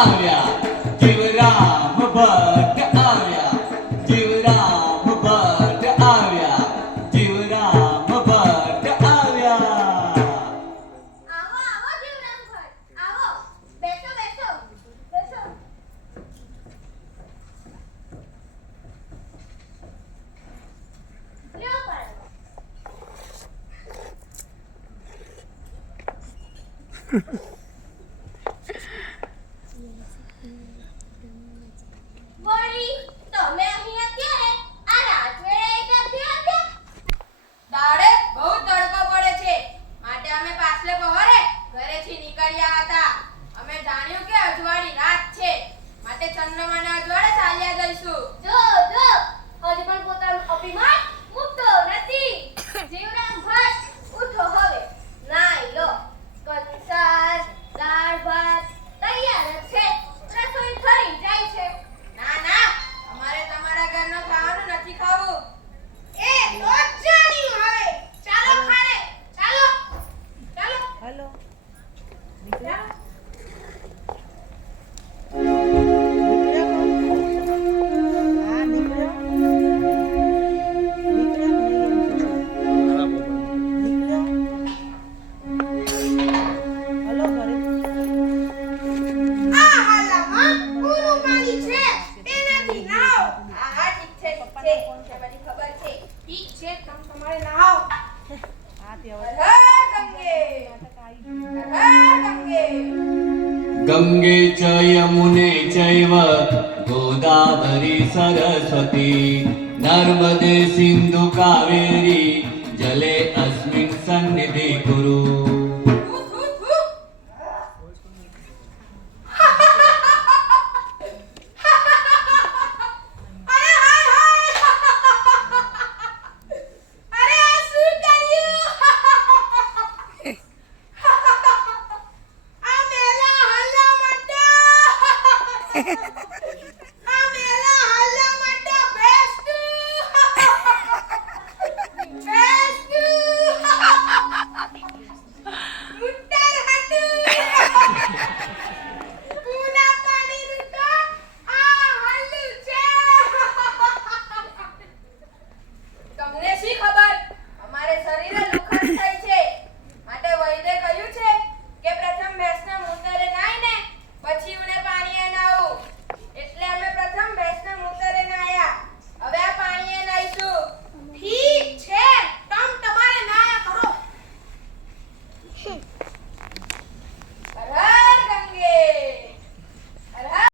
આવ્યા જીવરામ ભટ્ટ આવ્યા જીવરામ ભટ્ટ આવ્યા જીવરામ ભટ્ટ આવ્યા આવો આવો જીવરામ ભટ્ટ આવો બેસો બેસો બેસો લ્યો પાડો વળી તમે અહીં અત્યારે આ રાત વેળાએ ક્યાંથી આવ્યા? દાડે બહુ તડકો પડે છે માટે અમે પાછલે પહોરે ઘરેથી નીકળ્યા હતા. અમે જાણ્યું કે અજવાળી રાત છે માટે ચંદ્રમાના અજવાળે ચાલ્યા જઈશું. જો જો હજી પણ પોતાનું અભિમાન મૂકતો નથી. જીવરામ ભટ્ટ ઉઠો હવે નાઈ લો. કંસાર દાળ ભાત તૈયાર જ છે. રસોઈ થઈ જાય છે. ના ના અમારે તમારા ઘરનું ખાવાનું નથી ખાવું. એ તો જાણ્યું હવે. ચાલો ખાડે ચાલો ચાલો हेलो निकला हाँ निकलो हेलो घरे આ હાલામાં પૂરું પાણી છે તેનાથી નાવ. હા ઠીક છે ઠીક છે મને ખબર છે. ઠીક છે તમારે નહાઓ. हाँ ते હર હર ગંગે હર ગંગે. ગંગે ચ યમુને ચૈવ ગોદાવરી સરસ્વતી નર્મદે સિંધુ કાવેરી જલે અસ્મિન સન્નિધિ કુરુ અરે હાય હાય. અરે આ શું કર્યું? આ મેલા હલ્લા મંડા.